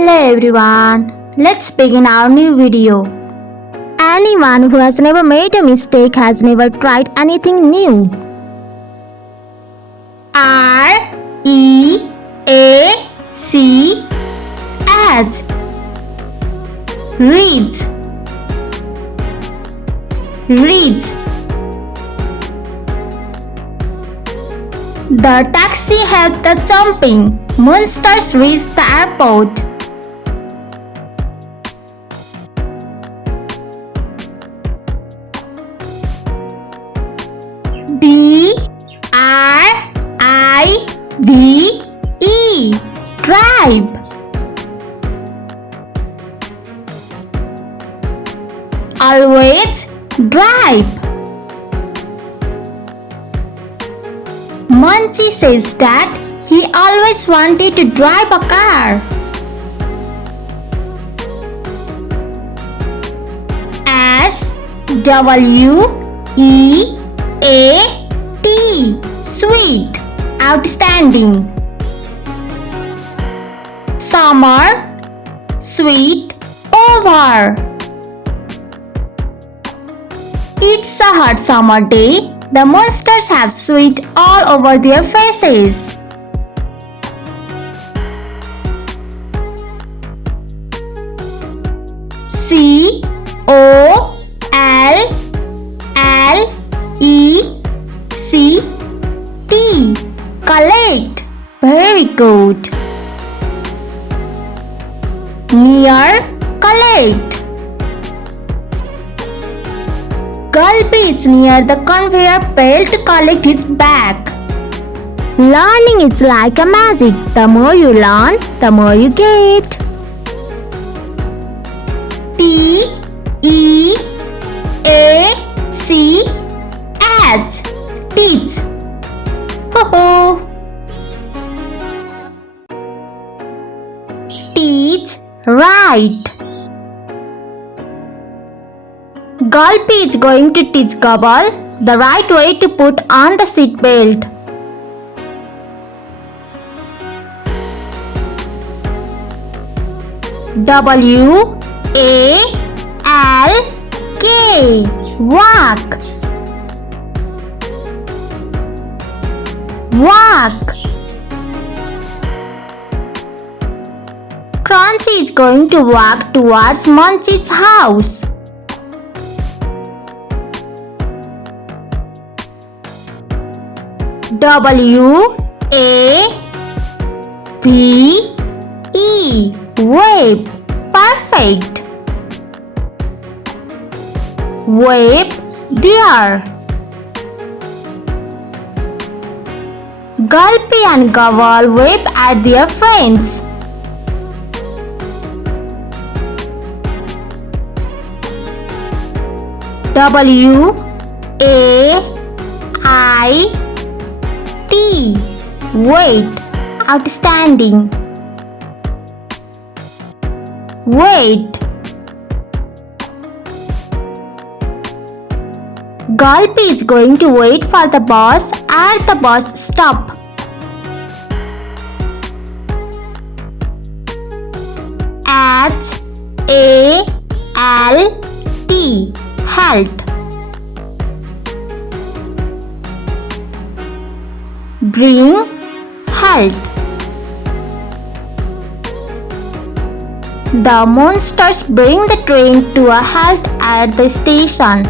Hello everyone, let's begin our new video. Anyone who has never made a mistake has never tried anything new. R-E-A-C-H Reach. The taxi helped the jumping monsters reach the airport. D-R-I-V-E Drive. Always drive. Munchie says that he always wanted to drive a car. S-W-E-A-T Sweet. Outstanding. Summer. Sweet. Over. It's a hot summer day. The monsters have sweat all over their faces. C-O-L-L-E-C-T Collect. Very good. Near. Collect. Gulby is near the conveyor belt to collect his bag. Learning is like a magic. The more you learn, the more you get. T-E-A-C-H Teach. Ho-ho. Teach right. Gulpy is going to teach Gobble the right way to put on the seat belt. W-A-L-K Walk. Walk. Crunchy is going to walk towards Munchie's house. W-A-V-E Wave. Perfect. Wave there. Gulpy and Gobble wave at their friends. W-A-I-T Wait. Outstanding. Wait. Gulpy is going to wait for the bus at the bus stop. H-A-L-T Halt. Bring. Halt. The monsters bring the train to a halt at the station.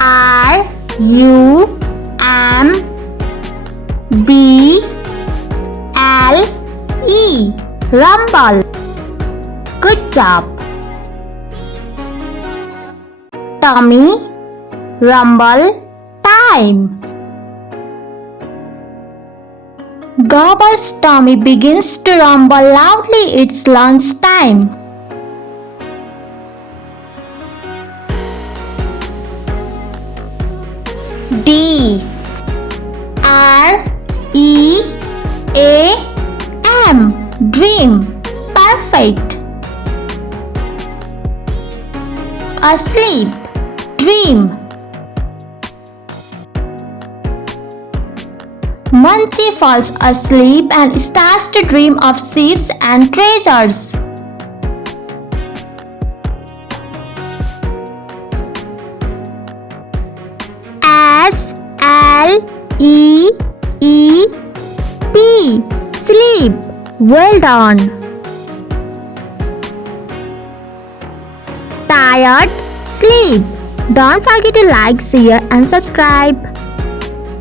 R-U-M-B-L-E Rumble. Good job. Tummy. Rumble. Time. Gobble's tummy begins to rumble loudly. It's lunch time. D-R-E-A-M Dream. Perfect. Asleep. Dream. Munchie falls asleep and starts to dream of ships and treasures. S-L-E-E-P Sleep. Well done. Tired? Sleep. Don't forget to like, share and subscribe.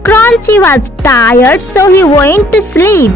Crunchy was tired, so he went to sleep.